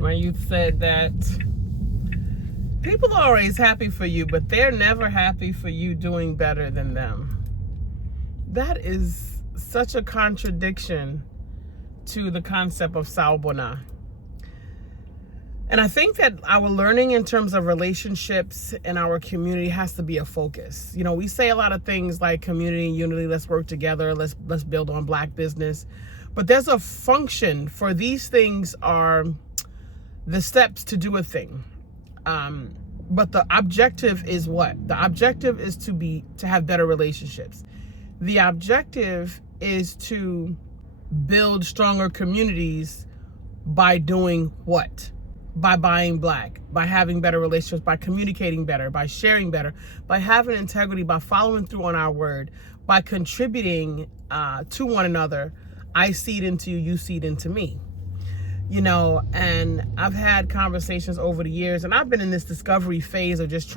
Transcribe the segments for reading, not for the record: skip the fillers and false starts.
My youth said that people are always happy for you, but they're never happy for you doing better than them. That is such a contradiction to the concept of Saubona. And I think that our learning in terms of relationships in our community has to be a focus. You know, we say a lot of things like community, unity, let's work together, let's build on Black business. But there's a function for these things are the steps to do a thing. But the objective is what? The objective is to have better relationships. The objective is to build stronger communities by doing what? By buying Black, by having better relationships, by communicating better, by sharing better, by having integrity, by following through on our word, by contributing to one another. I seed into you, you seed into me. You know, and I've had conversations over the years, and I've been in this discovery phase of just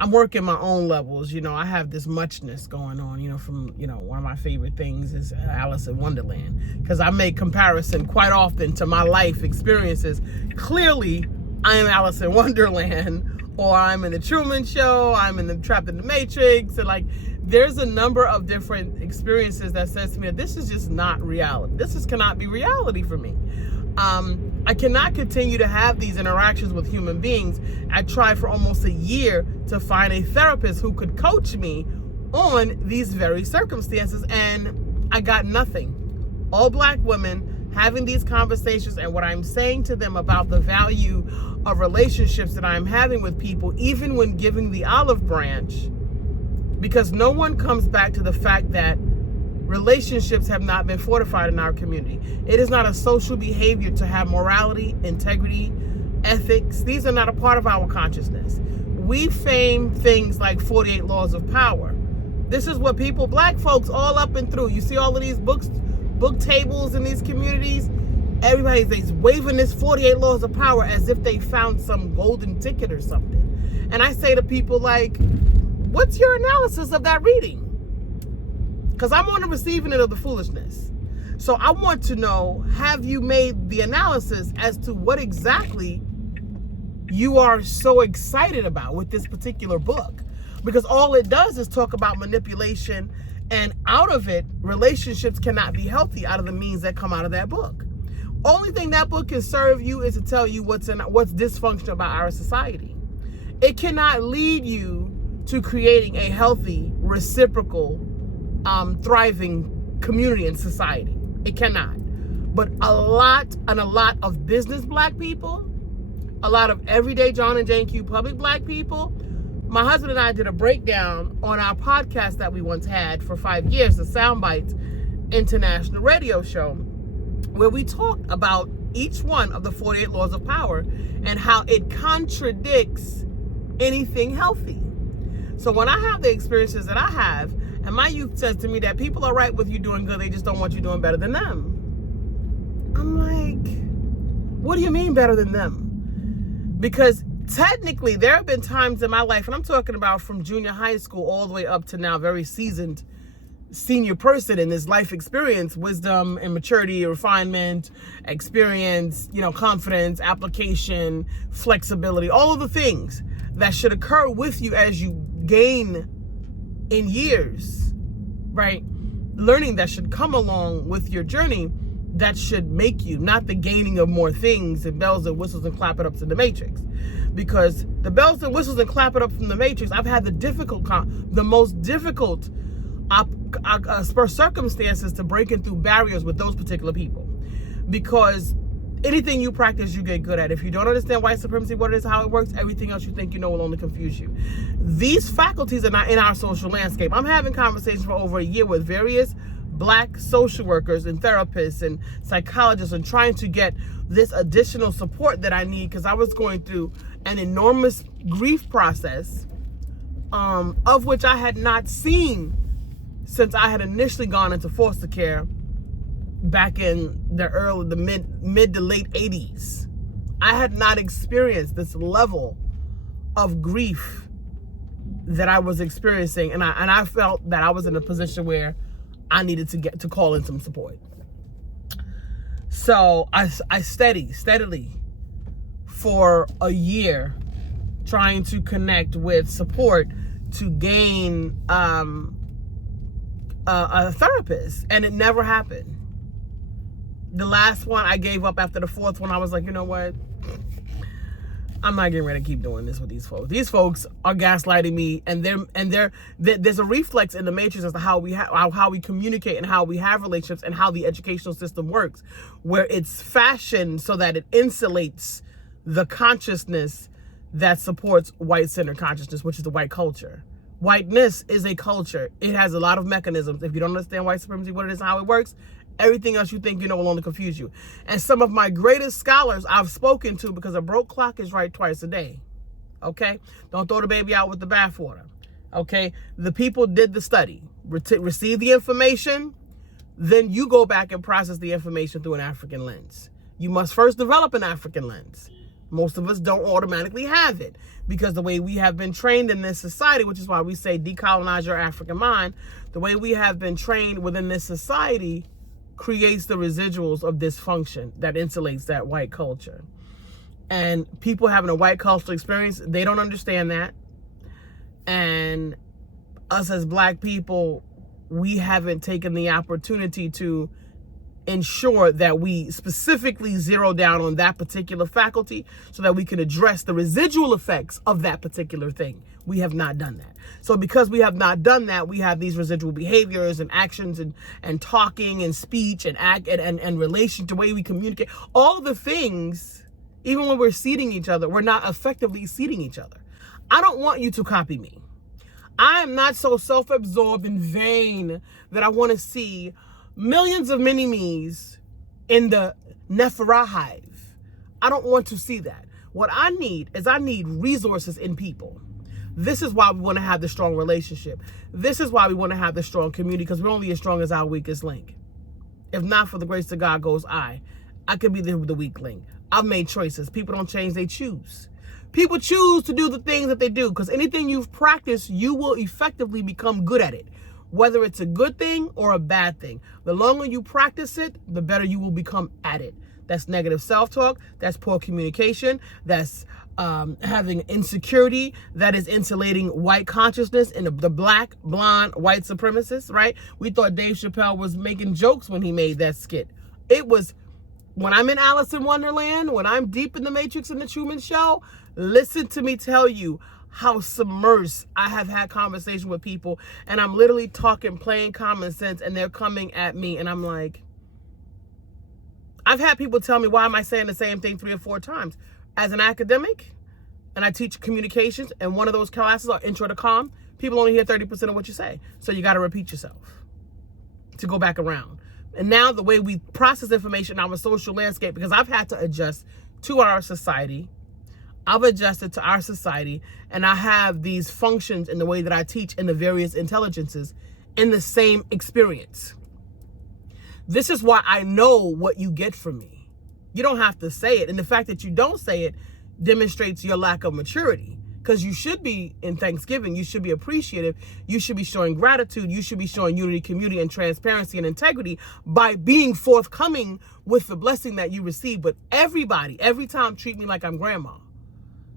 I'm working my own levels. You know, I have this muchness going on, you know, from, you know, one of my favorite things is Alice in Wonderland, because I make comparison quite often to my life experiences. Clearly, I am Alice in Wonderland, or I'm in the Truman Show, I'm in the Trapped in the Matrix, and like, there's a number of different experiences that says to me that this is just not reality. This cannot be reality for me. I cannot continue to have these interactions with human beings. I tried for almost a year to find a therapist who could coach me on these very circumstances, and I got nothing. All Black women having these conversations, and what I'm saying to them about the value of relationships that I'm having with people, even when giving the olive branch, because no one comes back to the fact that relationships have not been fortified in our community. It is not a social behavior to have morality, integrity, ethics. These are not a part of our consciousness. We fame things like 48 laws of power. This is what people, Black folks, all up and through. You see all of these book tables in these communities. Everybody's waving this 48 laws of power as if they found some golden ticket or something. And I say to people like, what's your analysis of that reading? Because I'm on the receiving end of the foolishness. So I want to know, have you made the analysis as to what exactly you are so excited about with this particular book? Because all it does is talk about manipulation, and out of it, relationships cannot be healthy out of the means that come out of that book. Only thing that book can serve you is to tell you what's dysfunctional about our society. It cannot lead you to creating a healthy, reciprocal, thriving community and society. It cannot. But a lot of business Black people, a lot of everyday John and Jane Q public Black people. My husband and I did a breakdown on our podcast that we once had for 5 years, the Soundbites International Radio Show, where we talked about each one of the 48 laws of power and how it contradicts anything healthy. So when I have the experiences that I have, and my youth says to me that people are right with you doing good, they just don't want you doing better than them. I'm like, what do you mean better than them? Because technically there have been times in my life, and I'm talking about from junior high school all the way up to now, very seasoned senior person in this life experience, wisdom and maturity, refinement, experience, you know, confidence, application, flexibility, all of the things that should occur with you as you gain in years, right? Learning that should come along with your journey, that should make you, not the gaining of more things and bells and whistles and clap it ups in the Matrix. Because the bells and whistles and clap it up from the Matrix, I've had the most difficult circumstances to breaking through barriers with those particular people. Because anything you practice, you get good at. If you don't understand white supremacy, what it is, how it works, everything else you think you know will only confuse you. These faculties are not in our social landscape. I'm having conversations for over a year with various Black social workers and therapists and psychologists and trying to get this additional support that I need, because I was going through an enormous grief process, of which I had not seen since I had initially gone into foster care back in the mid to late 80s. I had not experienced this level of grief that I was experiencing, and I felt that I was in a position where I needed to call in some support. So I steadily for a year trying to connect with support to gain a therapist, and it never happened. The last one I gave up after the fourth one. I was like, you know what? I'm not getting ready to keep doing this with these folks. These folks are gaslighting me, and there's a reflex in the matrix as to how we communicate and how we have relationships and how the educational system works, where it's fashioned so that it insulates the consciousness that supports white-centered consciousness, which is the white culture. Whiteness is a culture. It has a lot of mechanisms. If you don't understand white supremacy, what it is, and how it works, everything else you think you know will only confuse you. And some of my greatest scholars I've spoken to, because a broke clock is right twice a day. Okay? Don't throw the baby out with the bathwater. Okay? The people did the study, receive the information, then you go back and process the information through an African lens. You must first develop an African lens. Most of us don't automatically have it, because the way we have been trained in this society, which is why we say decolonize your African mind, the way we have been trained within this society creates the residuals of dysfunction that insulates that white culture. And people having a white cultural experience, they don't understand that. And us as Black people, we haven't taken the opportunity to ensure that we specifically zero down on that particular faculty so that we can address the residual effects of that particular thing. We have not done that. So because we have not done that, we have these residual behaviors and actions and talking and speech and act and relation to the way we communicate. All the things, even when we're seating each other, we're not effectively seating each other. I don't want you to copy me. I am not so self-absorbed and vain that I want to see millions of mini-me's in the Nephra hive. I don't want to see that. What I need resources in people. This is why we want to have the strong relationship. This is why we want to have the strong community, because we're only as strong as our weakest link. If not for the grace of God goes I could be the weak link. I've made choices. People don't change, they choose. People choose to do the things that they do, because anything you've practiced, you will effectively become good at it. Whether it's a good thing or a bad thing. The longer you practice it, the better you will become at it. That's negative self-talk. That's poor communication. That's having insecurity. That is insulating white consciousness and the Black, blonde, white supremacists, right? We thought Dave Chappelle was making jokes when he made that skit. It was, when I'm in Alice in Wonderland, when I'm deep in the Matrix and the Truman Show, listen to me tell you how submersed I have had conversations with people, and I'm literally talking plain common sense, and they're coming at me, and I'm like, I've had people tell me, why am I saying the same thing 3 or 4 times? As an academic, and I teach communications, and one of those classes are Intro to Calm, people only hear 30% of what you say, so you got to repeat yourself to go back around. And now the way we process information in our social landscape, because I've had to adjust to our society, I've adjusted to our society, and I have these functions in the way that I teach in the various intelligences in the same experience. This is why I know what you get from me. You don't have to say it. And the fact that you don't say it demonstrates your lack of maturity, because you should be in Thanksgiving. You should be appreciative. You should be showing gratitude. You should be showing unity, community, and transparency and integrity by being forthcoming with the blessing that you receive. But everybody, every time, treat me like I'm grandma.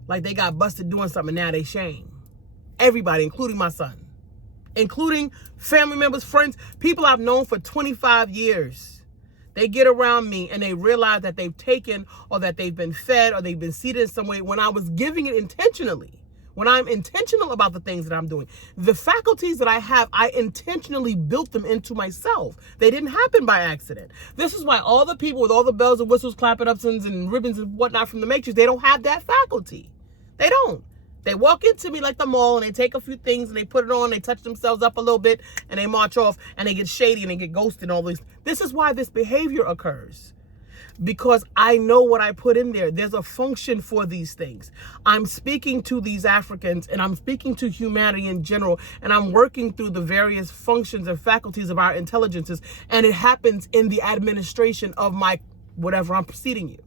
Like they got busted doing something, now they shame. Everybody, including my son. Including family members, friends, people I've known for 25 years. They get around me and they realize that they've taken, or that they've been fed, or they've been seated in some way when I was giving it intentionally. When I'm intentional about the things that I'm doing. The faculties that I have, I intentionally built them into myself. They didn't happen by accident. This is why all the people with all the bells and whistles, clapping upsons and ribbons and whatnot from the Matrix, they don't have that faculty. They don't. They walk into me like the mall, and they take a few things and they put it on, they touch themselves up a little bit, and they march off, and they get shady and they get ghosted and all this. This is why this behavior occurs. Because I know what I put in there. There's a function for these things. I'm speaking to these Africans, and I'm speaking to humanity in general, and I'm working through the various functions and faculties of our intelligences, and it happens in the administration of my whatever I'm preceding you.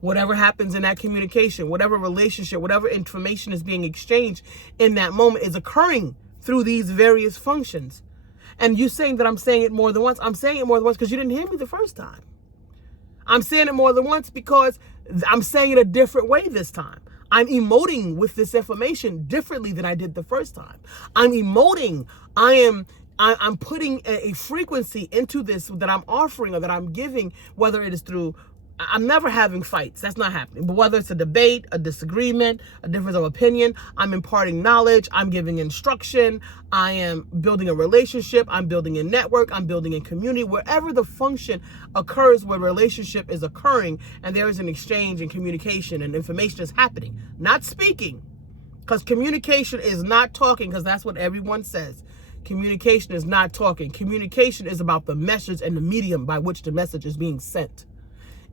Whatever happens in that communication, whatever relationship, whatever information is being exchanged in that moment is occurring through these various functions. And you saying that I'm saying it more than once, I'm saying it more than once because you didn't hear me the first time. I'm saying it more than once because I'm saying it a different way this time. I'm emoting with this information differently than I did the first time. I'm emoting. I'm putting a frequency into this that I'm offering or that I'm giving, whether it is through, I'm never having fights. That's not happening. But whether it's a debate, a disagreement, a difference of opinion, I'm imparting knowledge, I'm giving instruction, I am building a relationship, I'm building a network, I'm building a community. Wherever the function occurs where relationship is occurring and there is an exchange and communication and information is happening, not speaking. Because communication is not talking, because that's what everyone says. Communication is not talking. Communication is about the message and the medium by which the message is being sent.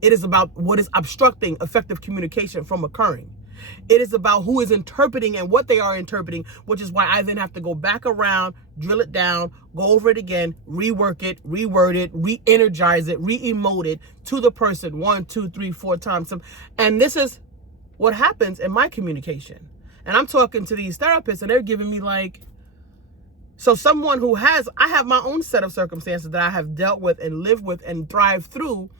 It is about what is obstructing effective communication from occurring. It is about who is interpreting and what they are interpreting, which is why I then have to go back around, drill it down, go over it again, rework it, reword it, re-energize it, re-emote it to the person 1, 2, 3, 4 times. And this is what happens in my communication. And I'm talking to these therapists and they're giving me like, so someone who I have my own set of circumstances that I have dealt with and lived with and thrived through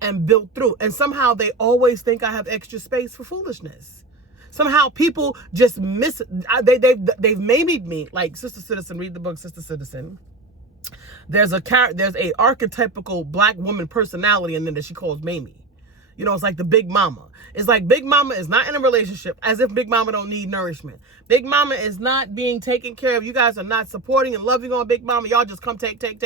and built through. And somehow they always think I have extra space for foolishness. Somehow people just they've made me, like Sister Citizen, read the book Sister Citizen. There's a archetypical black woman personality in there that she calls Mamie. You know, it's like the big mama. It's like Big Mama is not in a relationship, as if Big Mama don't need nourishment. Big Mama is not being taken care of. You guys are not supporting and loving on Big Mama. Y'all just come take. Pick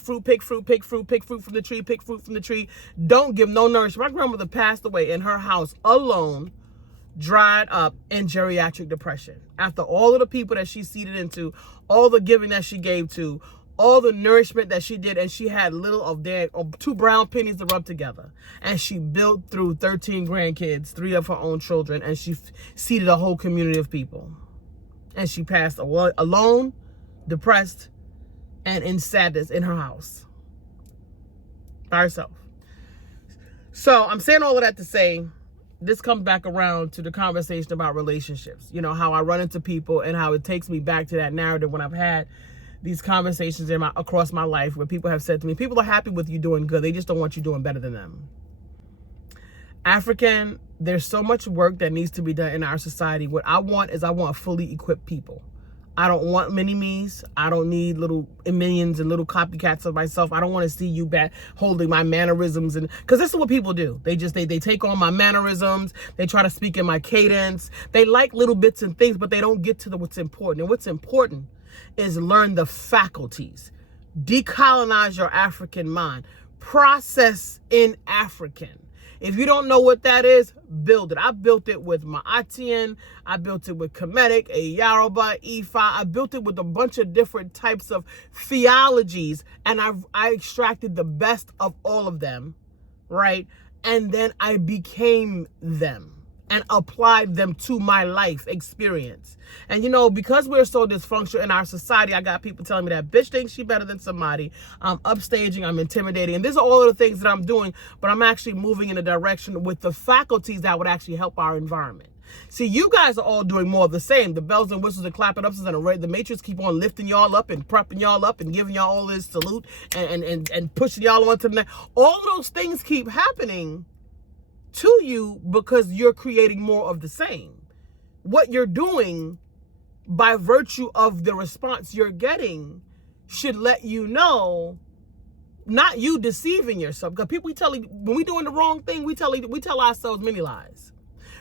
fruit from the tree, pick fruit from the tree. Don't give no nourishment. My grandmother passed away in her house alone, dried up in geriatric depression. After all of the people that she seeded into, all the giving that she gave to, all the nourishment that she did, and she had little of their 2 brown pennies to rub together. And she built through 13 grandkids, 3 of her own children, and she seeded a whole community of people. And she passed alone, depressed, and in sadness in her house by herself. So I'm saying all of that to say, this comes back around to the conversation about relationships. You know, how I run into people and how it takes me back to that narrative when I've had these conversations across my life where people have said to me, people are happy with you doing good. They just don't want you doing better than them. AfriKAN, there's so much work that needs to be done in our society. What I want fully equipped people. I don't want mini-me's. I don't need little minions and little copycats of myself. I don't want to see you back holding my mannerisms, and because this is what people do. They take on my mannerisms. They try to speak in my cadence. They like little bits and things, but they don't get to what's important. And what's important is learn the faculties, decolonize your African mind, process in African. If you don't know what that is, build it. I built it with Ma'atian, I built it with Kemetic, a Yoruba, Ifa. I built it with a bunch of different types of theologies, and I extracted the best of all of them, right? And then I became them and applied them to my life experience. And you know, because we're so dysfunctional in our society, I got people telling me that bitch thinks she better than somebody. I'm upstaging, I'm intimidating. And these are all of the things that I'm doing, but I'm actually moving in a direction with the faculties that would actually help our environment. See, you guys are all doing more of the same. The bells and whistles and clapping ups and the matrix keep on lifting y'all up and prepping y'all up and giving y'all all this salute and pushing y'all onto the next. All of those things keep happening to you because you're creating more of the same. What you're doing by virtue of the response you're getting should let you know, not you deceiving yourself. Because people, when we're doing the wrong thing, we tell ourselves many lies.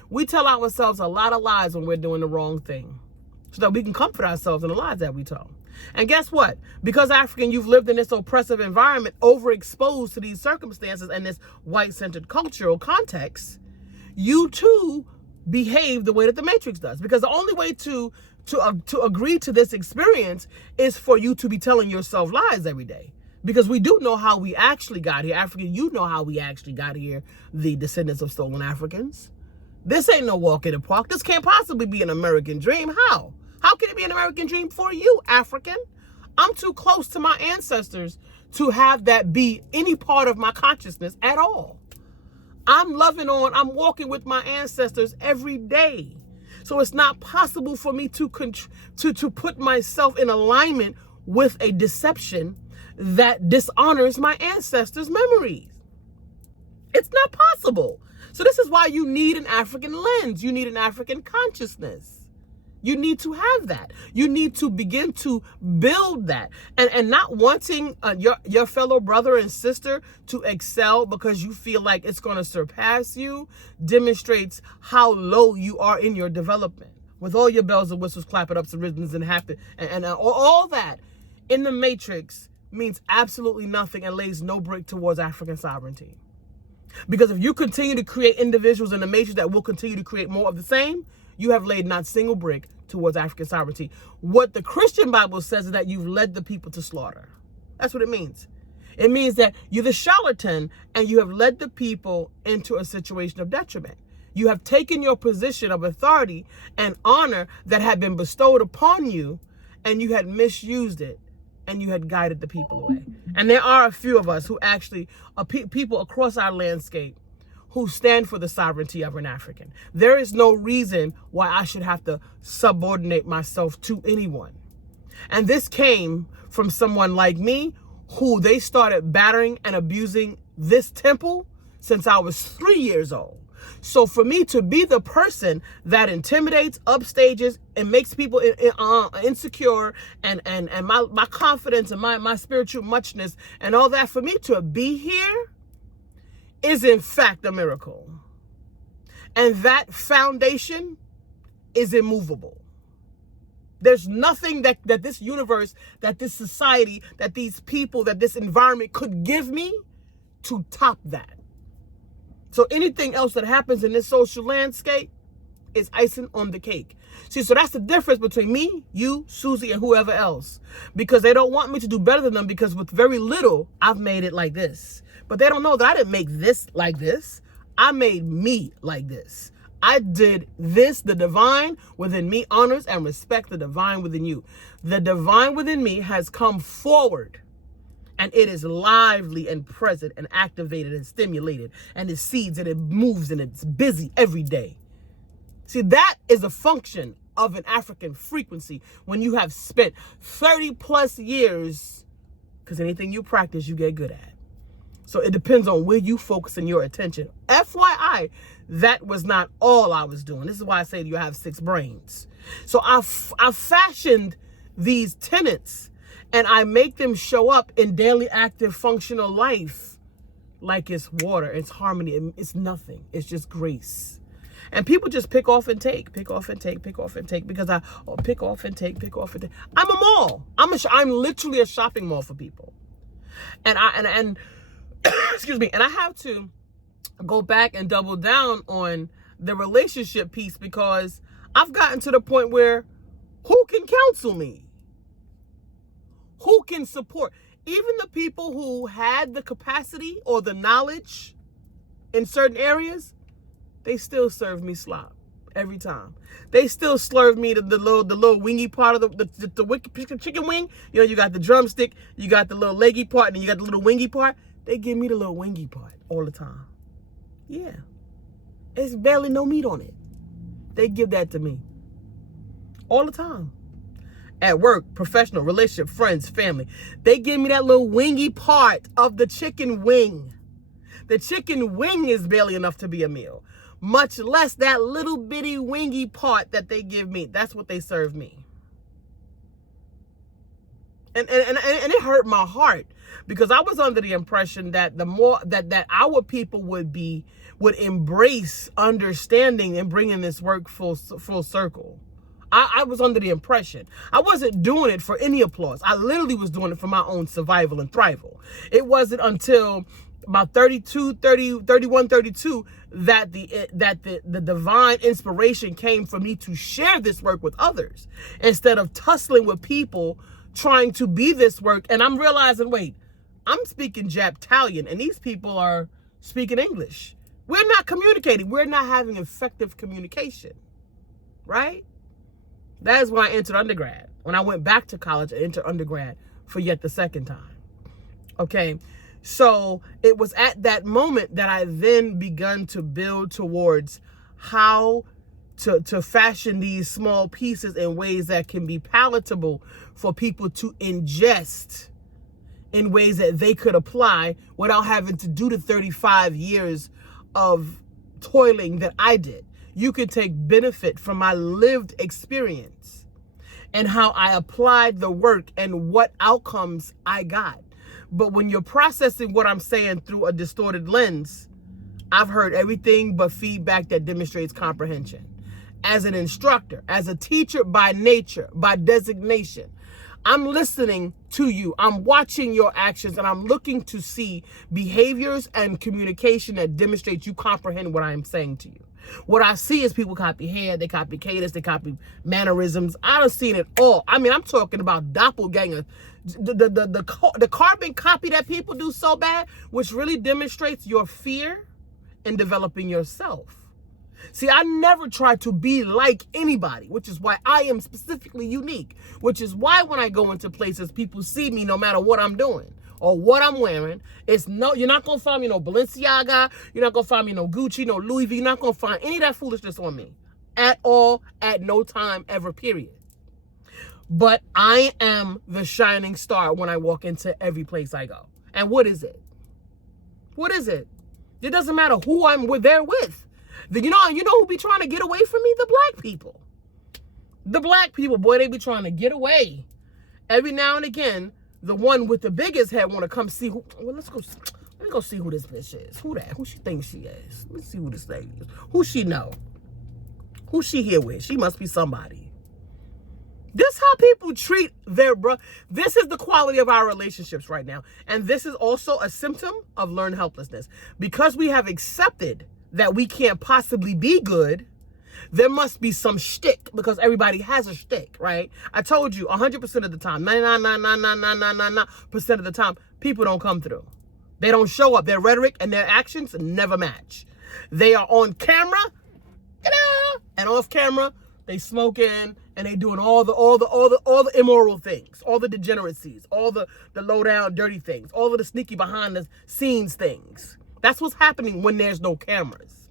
We tell ourselves a lot of lies when we're doing the wrong thing, so that we can comfort ourselves in the lies that we tell. And guess what? Because AfriKAN, you've lived in this oppressive environment, overexposed to these circumstances and this white-centered cultural context, you too behave the way that the Matrix does. Because the only way to agree to this experience is for you to be telling yourself lies every day. Because we do know how we actually got here. AfriKAN, you know how we actually got here, the descendants of stolen Africans. This ain't no walk in the park. This can't possibly be an American dream. How? How can it be an American dream for you, AfriKAN? I'm too close to my ancestors to have that be any part of my consciousness at all. I'm walking with my ancestors every day. So it's not possible for me to put myself in alignment with a deception that dishonors my ancestors' memories. It's not possible. So this is why you need an African lens. You need an African consciousness. You need to have that. You need to begin to build that. And not wanting your fellow brother and sister to excel because you feel like it's going to surpass you demonstrates how low you are in your development. With all your bells and whistles, clapping ups and rhythms and happy and all that in the matrix means absolutely nothing and lays no brick towards African sovereignty. Because if you continue to create individuals in the matrix that will continue to create more of the same, you have laid not a single brick towards African sovereignty. What the Christian Bible says is that you've led the people to slaughter. That's what it means. It means that you're the charlatan and you have led the people into a situation of detriment. You have taken your position of authority and honor that had been bestowed upon you and you had misused it and you had guided the people away. And there are a few of us who actually are people across our landscape who stand for the sovereignty of an African. There is no reason why I should have to subordinate myself to anyone. And this came from someone like me who they started battering and abusing this temple since I was 3 years old. So for me to be the person that intimidates, upstages, and makes people insecure and my confidence and my spiritual muchness and all that, for me to be here is in fact a miracle. And that foundation is immovable. There's nothing that this universe, that this society, that these people, that this environment could give me to top that. So anything else that happens in this social landscape is icing on the cake. See, so that's the difference between me, you, Susie, and whoever else. Because they don't want me to do better than them because with very little, I've made it like this. But they don't know that I didn't make this like this. I made me like this. I did this. The divine within me honors and respects the divine within you. The divine within me has come forward. And it is lively and present and activated and stimulated. And it seeds and it moves and it's busy every day. See, that is a function of an African frequency when you have spent 30 plus years, because anything you practice, you get good at. So it depends on where you focus in your attention. FYI, that was not all I was doing. This is why I say you have 6 brains. So I fashioned these tenets and I make them show up in daily active functional life like it's water, it's harmony, it's nothing. It's just grace. And people just pick off and take because I pick off and take. I'm a mall. I'm literally a shopping mall for people. And excuse me, and I have to go back and double down on the relationship piece because I've gotten to the point where who can counsel me? Who can support? Even the people who had the capacity or the knowledge in certain areas, they still serve me slop every time. They still serve me the little wingy part of the chicken wing. You know, you got the drumstick, you got the little leggy part, and you got the little wingy part. They give me the little wingy part all the time. Yeah. There's barely no meat on it. They give that to me all the time. At work, professional, relationship, friends, family. They give me that little wingy part of the chicken wing. The chicken wing is barely enough to be a meal, much less that little bitty wingy part that they give me. That's what they serve me. And it hurt my heart because I was under the impression that the more that our people would embrace understanding and bringing this work full circle. I was under the impression. I wasn't doing it for any applause. I literally was doing it for my own survival and thrival. It wasn't until about 32 that the divine inspiration came for me to share this work with others instead of tussling with people trying to be this work. And I'm realizing, wait, I'm speaking Japtalian and these people are speaking English. We're not communicating. We're not having effective communication, right? That is why I entered undergrad. When I went back to college, I entered undergrad for yet the second time. Okay, so it was at that moment that I then begun to build towards how to fashion these small pieces in ways that can be palatable for people to ingest in ways that they could apply without having to do the 35 years of toiling that I did. You could take benefit from my lived experience and how I applied the work and what outcomes I got. But when you're processing what I'm saying through a distorted lens, I've heard everything but feedback that demonstrates comprehension. As an instructor, as a teacher by nature, by designation, I'm listening to you. I'm watching your actions, and I'm looking to see behaviors and communication that demonstrate you comprehend what I'm saying to you. What I see is people copy hair, they copy cadence, they copy mannerisms. I've seen it all. I mean, I'm talking about doppelganger. The carbon copy that people do so bad, which really demonstrates your fear in developing yourself. See, I never try to be like anybody, which is why I am specifically unique, which is why when I go into places, people see me no matter what I'm doing or what I'm wearing. You're not going to find me no Balenciaga. You're not going to find me no Gucci, no Louis V. You're not going to find any of that foolishness on me at all, at no time ever, period. But I am the shining star when I walk into every place I go. And what is it? What is it? It doesn't matter who I'm there with. You know who be trying to get away from me? The black people. The black people, boy, they be trying to get away. Every now and again, the one with the biggest head want to come see who. Well, let me go see who this bitch is. Who that? Who she thinks she is? Let's see who this lady is. Who she know? Who she here with? She must be somebody. This how people treat their This is the quality of our relationships right now. And this is also a symptom of learned helplessness. Because we have accepted that we can't possibly be good, there must be some shtick, because everybody has a shtick, right? I told you 100% of the time, 99.99999% of the time, people don't come through. They don't show up. Their rhetoric and their actions never match. They are on camera, and off camera, they smoking and they doing all the immoral things, all the degeneracies, all the low down dirty things, all of the sneaky behind the scenes things. That's what's happening when there's no cameras,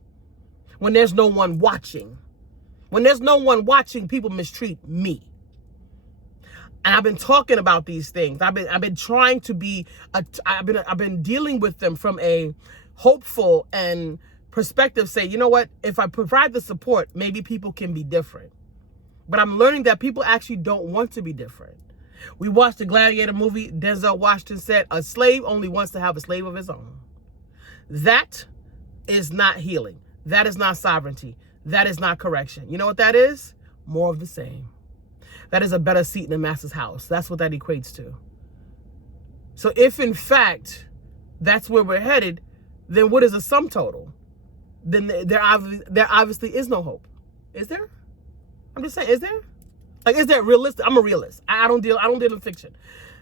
when there's no one watching. When there's no one watching, people mistreat me. And I've been talking about these things. I've been trying to be, I've been dealing with them from a hopeful and perspective. Say, you know what? If I provide the support, maybe people can be different. But I'm learning that people actually don't want to be different. We watched the Gladiator movie. Denzel Washington said, a slave only wants to have a slave of his own. That is not healing. That is not sovereignty. That is not correction. You know what that is? More of the same. That is a better seat in the master's house. That's what that equates to. So if in fact that's where we're headed, then what is a sum total? Then there obviously is no hope. Is there? I'm just saying, is there? Like, is that realistic? I'm a realist. I don't deal in fiction.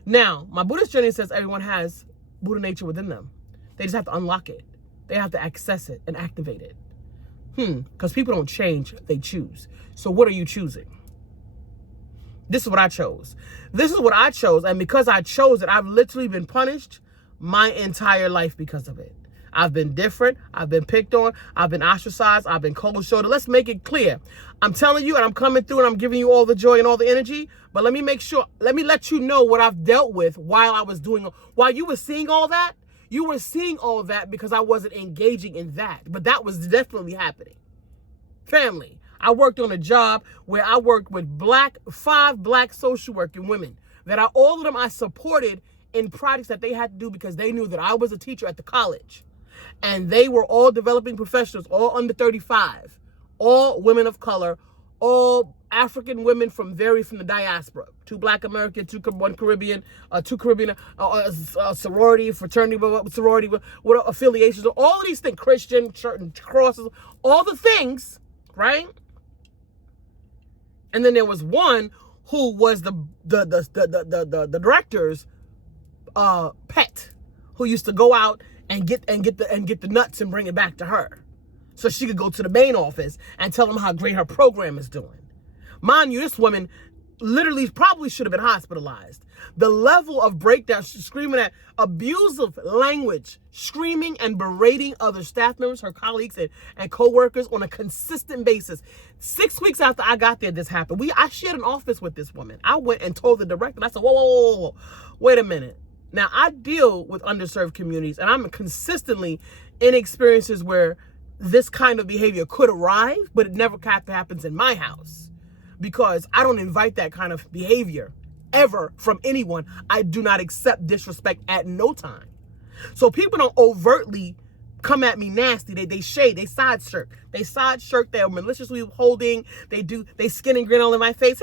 Now, my Buddhist journey says everyone has Buddha nature within them. They just have to unlock it. They have to access it and activate it. Because people don't change, they choose. So what are you choosing? This is what I chose. This is what I chose. And because I chose it, I've literally been punished my entire life because of it. I've been different. I've been picked on. I've been ostracized. I've been cold-shouldered. Let's make it clear. I'm telling you, and I'm coming through, and I'm giving you all the joy and all the energy. But let me let you know what I've dealt with while you were seeing all that. You were seeing all that because I wasn't engaging in that. But that was definitely happening. Family. I worked on a job where I worked with 5 black social working women that all of them I supported in projects that they had to do because they knew that I was a teacher at the college. And they were all developing professionals, all under 35, all women of color, all African women from the diaspora, 2 Black American, 1 Caribbean, 2 Caribbean, sorority, fraternity, sorority, what affiliations, all of these things, Christian, church, and crosses, all the things, right? And then there was one who was the director's pet, who used to go out and get the nuts and bring it back to her, so she could go to the main office and tell them how great her program is doing. Mind you, this woman literally probably should have been hospitalized. The level of breakdown, screaming at abusive language, screaming and berating other staff members, her colleagues and co-workers on a consistent basis. 6 weeks after I got there, this happened. I shared an office with this woman. I went and told the director, I said, whoa, wait a minute. Now, I deal with underserved communities, and I'm consistently in experiences where this kind of behavior could arrive, but it never happens in my house because I don't invite that kind of behavior ever from anyone. I do not accept disrespect at no time. So people don't overtly come at me nasty. They shade, they side shirk, they're maliciously holding, they skin and grin all in my face,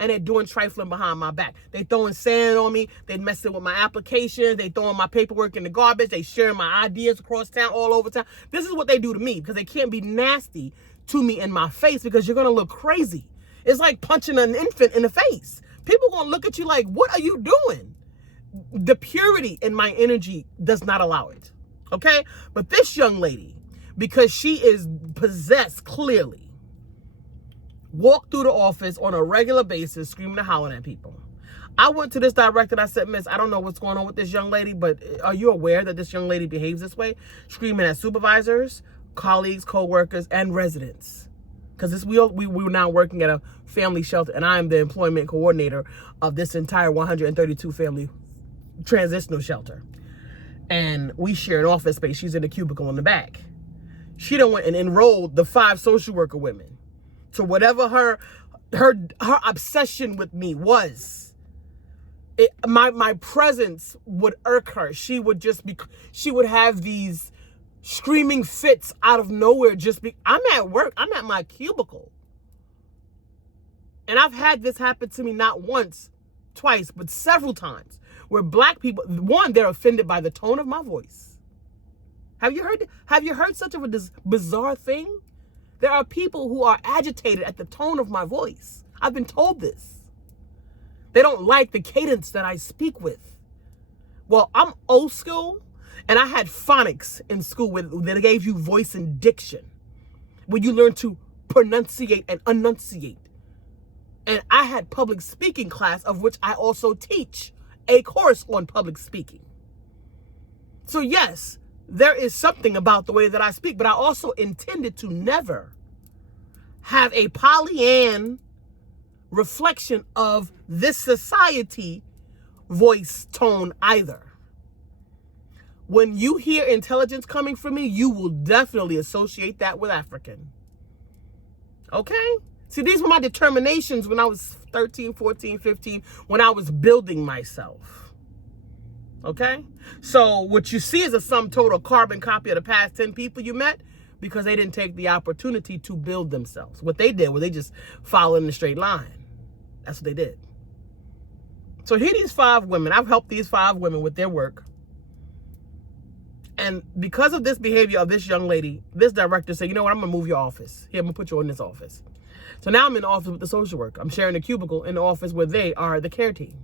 and they're doing trifling behind my back. They throwing sand on me, they messing with my applications, they throwing my paperwork in the garbage, they sharing my ideas across town, all over town. This is what they do to me because they can't be nasty to me in my face because you're gonna look crazy. It's like punching an infant in the face. People gonna look at you like, what are you doing? The purity in my energy does not allow it. Okay? But this young lady, because she is possessed clearly, walked through the office on a regular basis screaming and hollering at people. I went to this director and I said, Miss, I don't know what's going on with this young lady, but are you aware that this young lady behaves this way? Screaming at supervisors, colleagues, co-workers, and residents. Because we were now working at a family shelter, and I am the employment coordinator of this entire 132 family transitional shelter. And we share an office space. She's in the cubicle in the back. She done went and enrolled the 5 social worker women to whatever her obsession with me was. My presence would irk her. She would have these screaming fits out of nowhere. I'm at work. I'm at my cubicle. And I've had this happen to me not once, twice, but several times. Where black people, one, they're offended by the tone of my voice. Have you heard such of a bizarre thing? There are people who are agitated at the tone of my voice. I've been told this. They don't like the cadence that I speak with. Well, I'm old school, and I had phonics in school that gave you voice and diction, where you learn to pronunciate and enunciate. And I had public speaking class, of which I also teach a course on public speaking. So yes, there is something about the way that I speak, but I also intended to never have a Pollyann reflection of this society voice tone either. When you hear intelligence coming from me, you will definitely associate that with African. Okay? See, these were my determinations when I was 13, 14, 15, when I was building myself. Okay? So what you see is a sum total carbon copy of the past 10 people you met because they didn't take the opportunity to build themselves. What they did was they just followed in a straight line. That's what they did. So here these 5 women, I've helped these 5 women with their work. And because of this behavior of this young lady, this director said, you know what, I'm going to move your office. Here, I'm going to put you in this office. So now I'm in the office with the social worker. I'm sharing a cubicle in the office where they are the care team.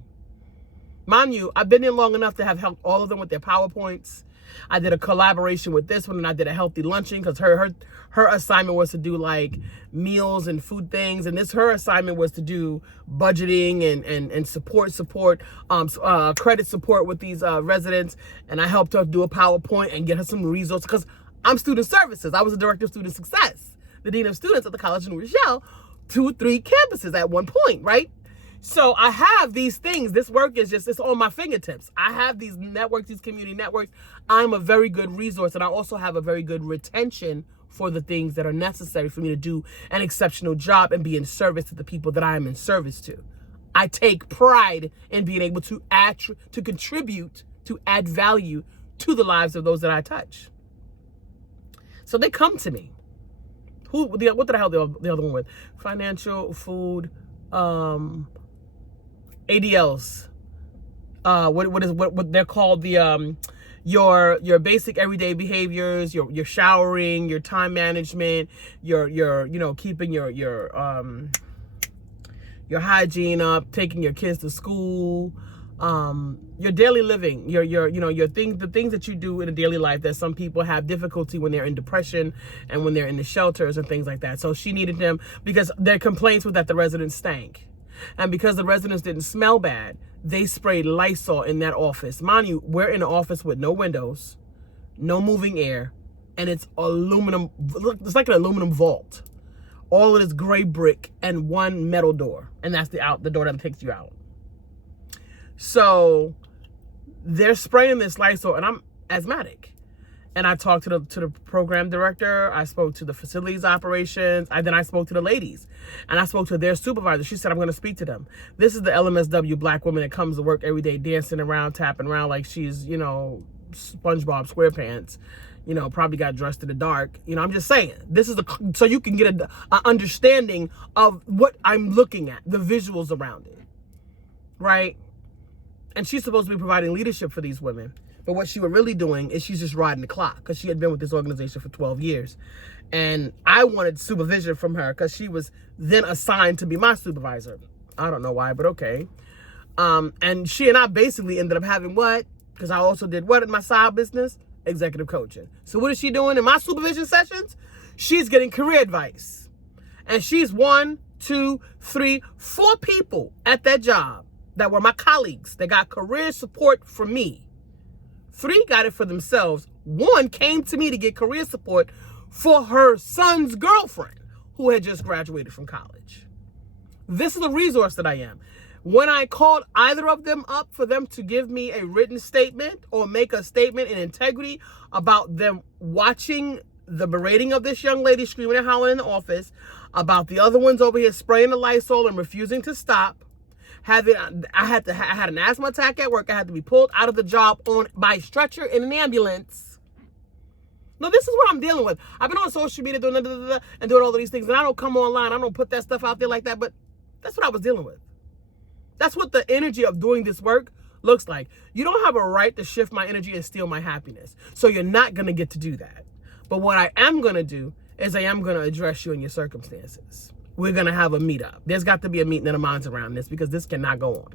Mind you, I've been in long enough to have helped all of them with their PowerPoints. I did a collaboration with this one, and I did a healthy luncheon because her assignment was to do like meals and food things, and her assignment was to do budgeting and support credit support with these residents. And I helped her do a PowerPoint and get her some resources because I'm student services. I was the director of student success, the dean of students at the College of New Rochelle, 2-3 campuses at one point, right? So I have these things. This work is it's on my fingertips. I have these networks, these community networks. I'm a very good resource, and I also have a very good retention for the things that are necessary for me to do an exceptional job and be in service to the people that I am in service to. I take pride in being able to contribute, to add value to the lives of those that I touch. So they come to me. What did I help the other one with? Financial, food, ADLs. What they're called, the your basic everyday behaviors, your showering, your time management, your keeping your hygiene up, taking your kids to school, your daily living, the things that you do in a daily life that some people have difficulty when they're in depression and when they're in the shelters and things like that. So she needed them because their complaints were that the residents stank. And because the residents didn't smell bad, they sprayed Lysol in that office. Mind you, we're in an office with no windows, no moving air, and it's aluminum. It's like an aluminum vault. All of this gray brick and one metal door. And that's the door that takes you out. So they're spraying this Lysol, and I'm asthmatic. And I talked to the program director. I spoke to the facilities operations. Then I spoke to the ladies, and I spoke to their supervisor. She said, I'm going to speak to them. This is the LMSW black woman that comes to work every day, dancing around, tapping around like she's, SpongeBob SquarePants. Probably got dressed in the dark. I'm just saying, this is so you can get an understanding of what I'm looking at, the visuals around it, right? And she's supposed to be providing leadership for these women. But what she was really doing is she's just riding the clock, because she had been with this organization for 12 years. And I wanted supervision from her because she was then assigned to be my supervisor. I don't know why, but okay. And she and I basically ended up having what? Because I also did what in my side business? Executive coaching. So what is she doing in my supervision sessions? She's getting career advice. And she's 1, 2, 3, 4 people at that job that were my colleagues that got career support from me. 3 got it for themselves. 1 came to me to get career support for her son's girlfriend who had just graduated from college. This is the resource that I am. When I called either of them up for them to give me a written statement or make a statement in integrity about them watching the berating of this young lady screaming and howling in the office, about the other ones over here spraying the Lysol and refusing to stop, I had an asthma attack at work. I had to be pulled out of the job by stretcher in an ambulance. No, this is what I'm dealing with. I've been on social media doing and doing all of these things, and I don't come online. I don't put that stuff out there like that, but that's what I was dealing with. That's what the energy of doing this work looks like. You don't have a right to shift my energy and steal my happiness. So you're not going to get to do that. But what I am going to do is I am going to address you and your circumstances. We're going to have a meetup. There's got to be a meeting of the minds around this, because this cannot go on.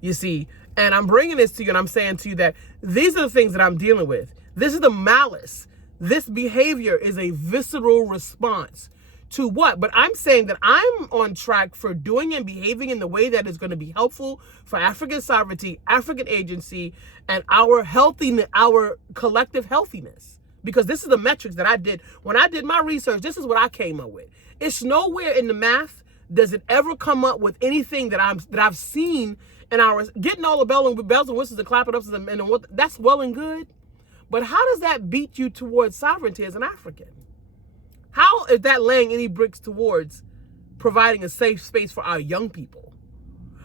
You see, and I'm bringing this to you, and I'm saying to you that these are the things that I'm dealing with. This is the malice. This behavior is a visceral response to what? But I'm saying that I'm on track for doing and behaving in the way that is going to be helpful for African sovereignty, African agency, and our healthiness, our collective healthiness. Because this is the metrics that I did. When I did my research, this is what I came up with. It's nowhere in the math does it ever come up with anything that I've seen in our getting all the bells and whistles and clapping ups and what, that's well and good. But how does that beat you towards sovereignty as an African? How is that laying any bricks towards providing a safe space for our young people?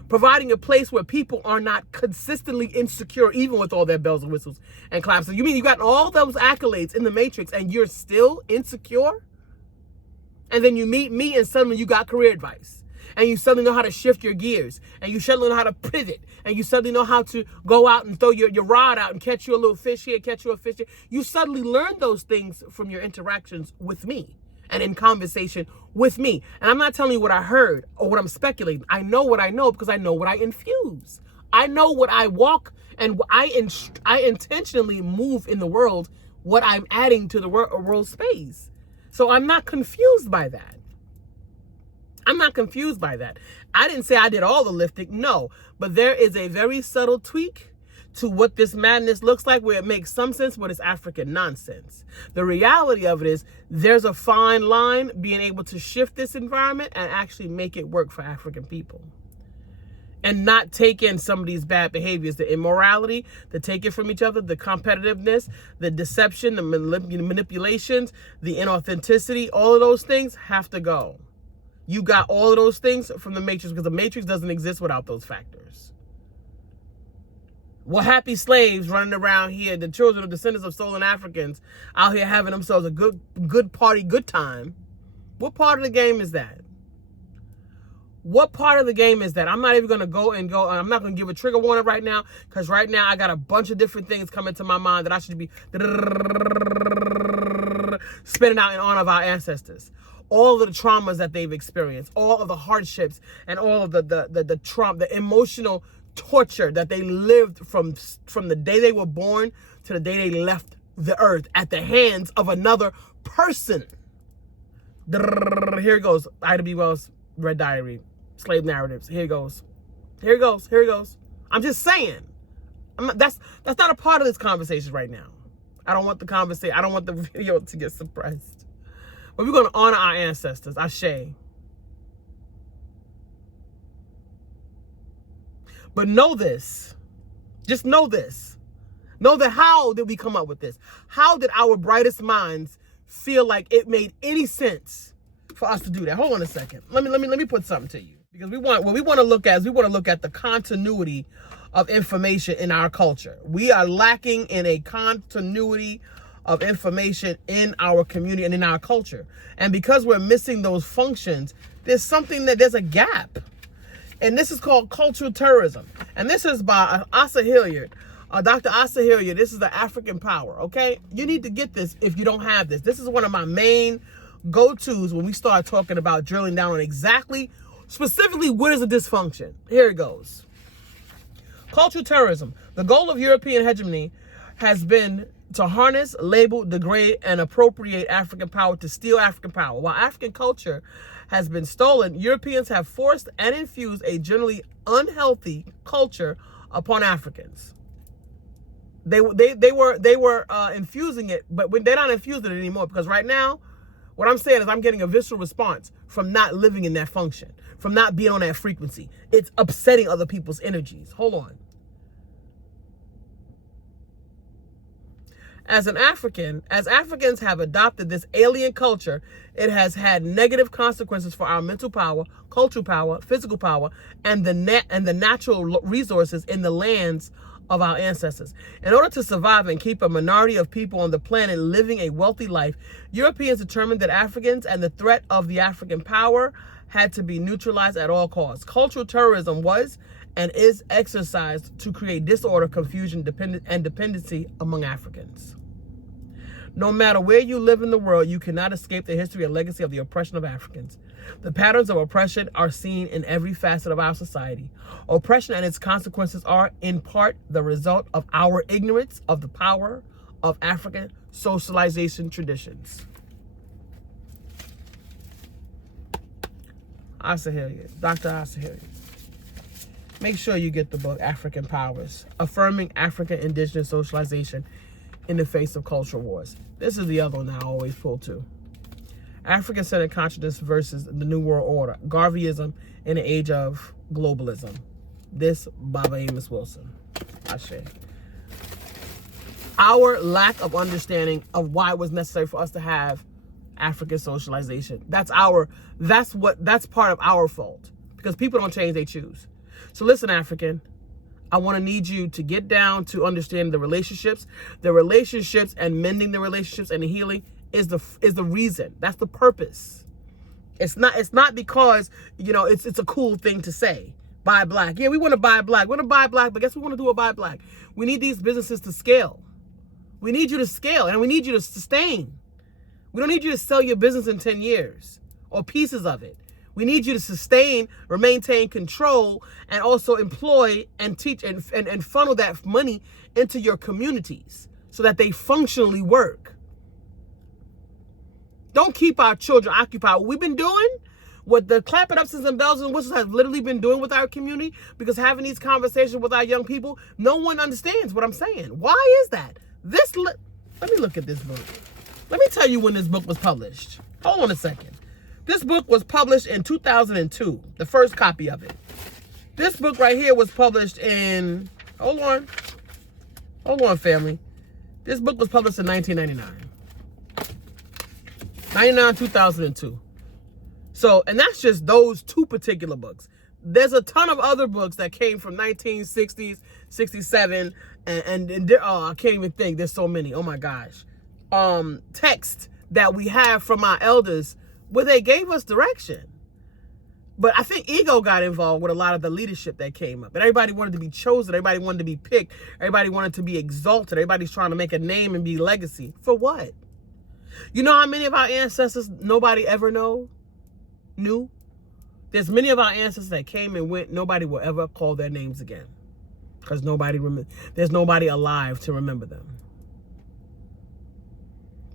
Providing a place where people are not consistently insecure, even with all their bells and whistles and claps. So you mean you got all those accolades in the matrix and you're still insecure? And then you meet me and suddenly you got career advice. And you suddenly know how to shift your gears. And you suddenly know how to pivot. And you suddenly know how to go out and throw your rod out and catch you a little fish here, catch you a fish here. You suddenly learn those things from your interactions with me and in conversation with me. And I'm not telling you what I heard or what I'm speculating. I know what I know because I know what I infuse. I know what I walk and I intentionally move in the world, what I'm adding to the world space. So I'm not confused by that. I'm not confused by that. I didn't say I did all the lifting, no. But there is a very subtle tweak to what this madness looks like where it makes some sense, but it's African nonsense. The reality of it is there's a fine line being able to shift this environment and actually make it work for African people. And not take in some of these bad behaviors, the immorality, the take it from each other, the competitiveness, the deception, the manipulations, the inauthenticity, all of those things have to go. You got all of those things from the matrix because the matrix doesn't exist without those factors. Well, happy slaves running around here, the children of descendants of stolen Africans out here having themselves a good party, good time. What part of the game is that? What part of the game is that? I'm not even going to go. I'm not going to give a trigger warning right now because right now I got a bunch of different things coming to my mind that I should be spinning out in honor of our ancestors. All of the traumas that they've experienced, all of the hardships and all of the trauma, the emotional torture that they lived from the day they were born to the day they left the earth at the hands of another person. Here it goes. Ida B. Wells' Red Diary. Slave narratives. Here it goes. Here it goes. Here it goes. I'm just saying. That's not a part of this conversation right now. I don't want the conversation. I don't want the video to get suppressed. But we're going to honor our ancestors. Ashe. But know this. Just know this. Know that how did we come up with this? How did our brightest minds feel like it made any sense for us to do that? Hold on a second. Let me put something to you. Because we want to look at the continuity of information in our culture. We are lacking in a continuity of information in our community and in our culture. And because we're missing those functions, there's a gap. And this is called cultural tourism. And this is by Asa Hilliard, Dr. Asa Hilliard. This is the African Power, okay? You need to get this if you don't have this. This is one of my main go-tos when we start talking about drilling down on specifically, what is a dysfunction? Here it goes. Cultural terrorism. The goal of European hegemony has been to harness, label, degrade, and appropriate African power, to steal African power. While African culture has been stolen, Europeans have forced and infused a generally unhealthy culture upon Africans. They were infusing it, but they're not infusing it anymore, because right now, what I'm saying is I'm getting a visceral response from not living in that function, from not being on that frequency. It's upsetting other people's energies. Hold on. As Africans have adopted this alien culture, it has had negative consequences for our mental power, cultural power, physical power, and the natural resources in the lands of our ancestors. In order to survive and keep a minority of people on the planet living a wealthy life, Europeans determined that Africans and the threat of the African power had to be neutralized at all costs. Cultural terrorism was and is exercised to create disorder, confusion, dependency among Africans. No matter where you live in the world, you cannot escape the history and legacy of the oppression of Africans. The patterns of oppression are seen in every facet of our society. Oppression and its consequences are, in part, the result of our ignorance of the power of African socialization traditions. Asa Hilliard, Dr. Asa Hilliard. Make sure you get the book, African Powers, Affirming African Indigenous Socialization in the Face of Cultural Wars. This is the other one that I always pull to. African-centered consciousness versus the New World Order, Garveyism in the Age of Globalism. This, Baba Amos Wilson. Ashe. Our lack of understanding of why it was necessary for us to have African socialization. That's part of our fault, because people don't change, they choose. So listen, African, I want to need you to get down to understanding the relationships and mending the relationships, and the healing is the reason. That's the purpose. It's not because, it's a cool thing to say. Buy black. Yeah, we want to buy black. We want to buy black, but guess what we want to do with buy black? We need these businesses to scale. We need you to scale, and we need you to sustain. We don't need you to sell your business in 10 years or pieces of it. We need you to sustain or maintain control, and also employ and teach and funnel that money into your communities so that they functionally work. Don't keep our children occupied. What we've been doing, what the clapping ups and bells and whistles have literally been doing with our community, because having these conversations with our young people, no one understands what I'm saying. Why is that? Let me look at this book. Let me tell you when this book was published. Hold on a second. This book was published in 2002, the first copy of it. This book right here was published in, hold on, family. This book was published in 1999. 2002. So, and that's just those two particular books. There's a ton of other books that came from 1960s, 67, and I can't even think. There's so many. Oh my gosh. Text that we have from our elders where they gave us direction. But I think ego got involved with a lot of the leadership that came up. And everybody wanted to be chosen. Everybody wanted to be picked. Everybody wanted to be exalted. Everybody's trying to make a name and be legacy. For what? You know how many of our ancestors nobody ever knew? There's many of our ancestors that came and went. Nobody will ever call their names again, because there's nobody alive to remember them.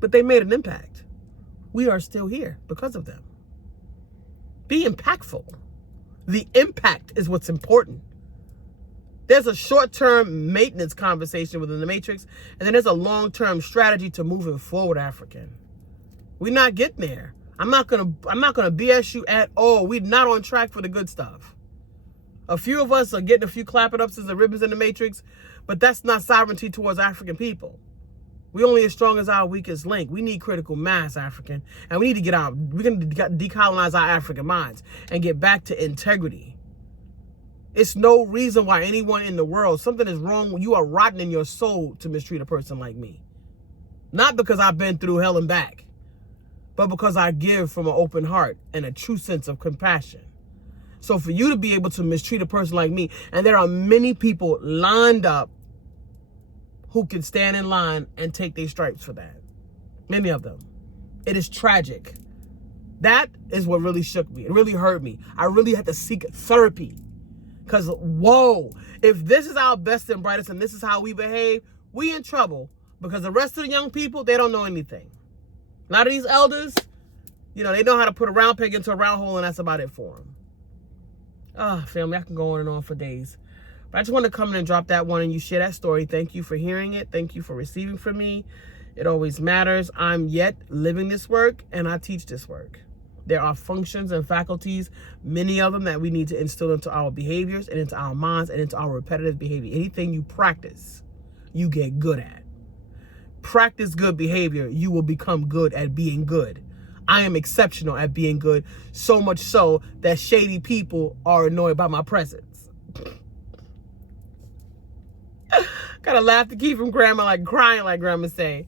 But they made an impact. We are still here because of them. Be impactful. The impact is what's important. There's a short-term maintenance conversation within the matrix, and then there's a long-term strategy to moving forward, African. We're not getting there. I'm not gonna BS you at all. We're not on track for the good stuff. A few of us are getting a few clapping ups and ribbons in the matrix, But that's not sovereignty towards African people. We only as strong as our weakest link. We need critical mass, African. And we need to we're going to decolonize our African minds and get back to integrity. It's no reason why anyone in the world, something is wrong. You are rotten in your soul to mistreat a person like me. Not because I've been through hell and back, but because I give from an open heart and a true sense of compassion. So for you to be able to mistreat a person like me, and there are many people lined up who can stand in line and take their stripes for that. Many of them. It is tragic. That is what really shook me. It really hurt me. I really had to seek therapy. Because, whoa, if this is our best and brightest and this is how we behave, we in trouble. Because the rest of the young people, they don't know anything. A lot of these elders, they know how to put a round peg into a round hole, and that's about it for them. Family, I can go on and on for days. But I just want to come in and drop that one and you share that story. Thank you for hearing it. Thank you for receiving from me. It always matters. I'm yet living this work and I teach this work. There are functions and faculties, many of them that we need to instill into our behaviors and into our minds and into our repetitive behavior. Anything you practice, you get good at. Practice good behavior, you will become good at being good. I am exceptional at being good, so much so that shady people are annoyed by my presence. Gotta laugh to keep from grandma, like crying, like grandma say.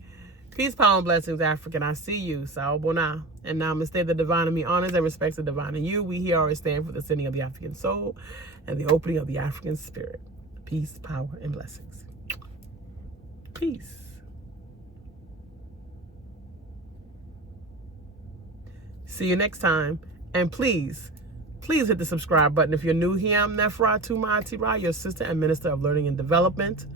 Peace, power, and blessings, African. I see you. Sawubona. And namaste, the divine in me honors and respects the divine in you. We here always stand for the sending of the African soul and the opening of the African spirit. Peace, power, and blessings. Peace. See you next time. And please hit the subscribe button. If you're new here, I'm Nefra Tumaatira, your assistant and minister of learning and development.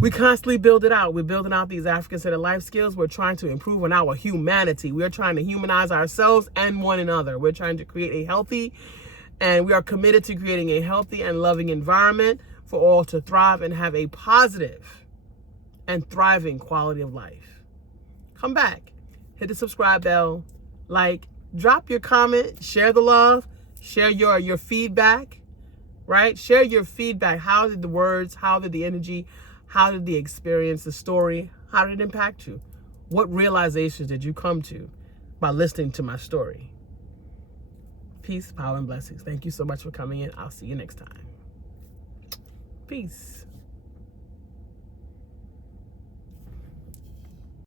We constantly build it out. We're building out these African-centered life skills. We're trying to improve on our humanity. We're trying to humanize ourselves and one another. We're trying to create a healthy, and we are committed to creating a healthy and loving environment for all to thrive and have a positive and thriving quality of life. Come back, hit the subscribe bell, like, drop your comment, share the love, share your feedback, right? Share your feedback. How did the words, how did the energy, how did the experience, the story, how did it impact you? What realizations did you come to by listening to my story? Peace, power, and blessings. Thank you so much for coming in. I'll see you next time. Peace.